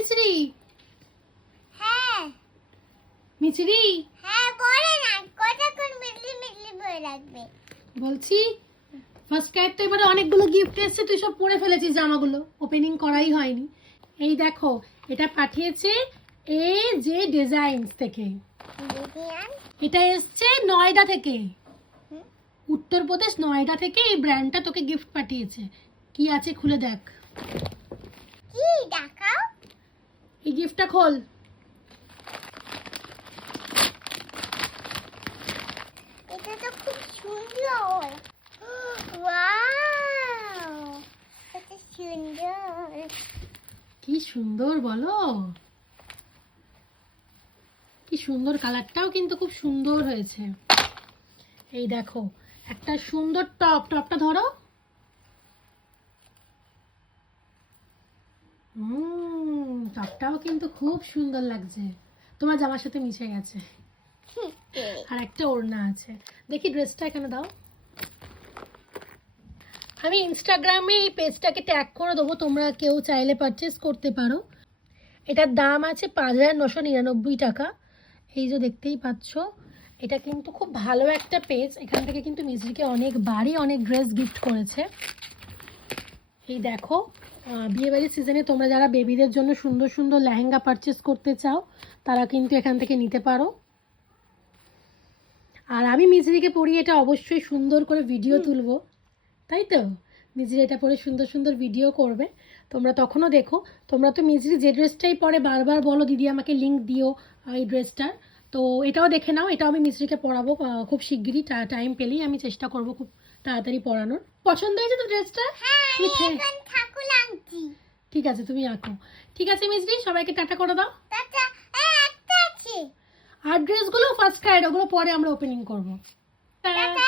মিছরি? হ্যাঁ মিছরি হ্যাঁ বলে না কতক্ষণ মিটলি মিটলি বলে রাখবে বলছি ফার্স্ট ক্রাইড তো এবারে অনেকগুলো গিফট এসেছে, তুই সব পরে ফেলেছিস জামাগুলো, ওপেনিং করাই হয়নি। এই দেখো এটা পাঠিয়েছে এ যে ডিজাইনস থেকে। এটা এসছে নয়ডা থেকে, উত্তরপ্রদেশ নয়ডা থেকে এই ব্র্যান্ডটা তোকে গিফট পাঠিয়েছে। কি আছে খুলে দেখ। কি দেখাও এই গিফটটা খোল। এটা তো খুব সুন্দর ওয়াও কত সুন্দর কি সুন্দর বলো, কি সুন্দর, কালারটাও কিন্তু খুব সুন্দর হয়েছে। এই দেখো একটা সুন্দর টপ, টপটা ধরো। টপটাও কিন্তু খুব সুন্দর লাগছে, তোমার জামার সাথে মিশে গেছে। আর একটা ওড়না আছে, দেখি ড্রেসটা এখানে দাও। আমি ইনস্টাগ্রামে এই পেজটাকে ট্যাগ করে দেবো, তোমরা কেউ চাইলে পারচেস করতে পারো। এটার দাম আছে 5,999 টাকা। এই যে দেখতেই পাচ্ছ, এটা কিন্তু খুব ভালো একটা পেজ। এখান থেকে কিন্তু মিছরিকে অনেকবারই অনেক ড্রেস গিফট করেছে। এই দেখো বিয়েবাড়ির সিজনে তোমরা যারা বেবিদের জন্য সুন্দর সুন্দর লেহেঙ্গা পারচেস করতে চাও তারা কিন্তু এখান থেকে নিতে পারো। আর আমি মিছরিকে পরিয়ে এটা অবশ্যই সুন্দর করে ভিডিও তুলবো, তাই তো? মিছরি এটা পরে সুন্দর সুন্দর ভিডিও করবে, তোমরা তখনও দেখো। তোমরা তো মিছরি যে ড্রেসটাই পরে বারবার বলো দিদি আমাকে লিংক দিও এই ড্রেসটার, তো এটাও দেখে নাও। এটাও আমি মিছরিকে পরাবো খুব শিগগিরই, টাইম পেলেই আমি চেষ্টা করব খুব তাড়াতাড়ি পরানোর। পছন্দ হয়েছে তো ড্রেসটা? ঠিক আছে তুমি আঁকো। ঠিক আছে মিছরি, সবাইকে টাটা করে দাও। টাটা একটা আছে আর ড্রেসগুলো ফার্স্ট ক্রাইড, ওগুলো পরে আমরা ওপেনিং করবো। টাটা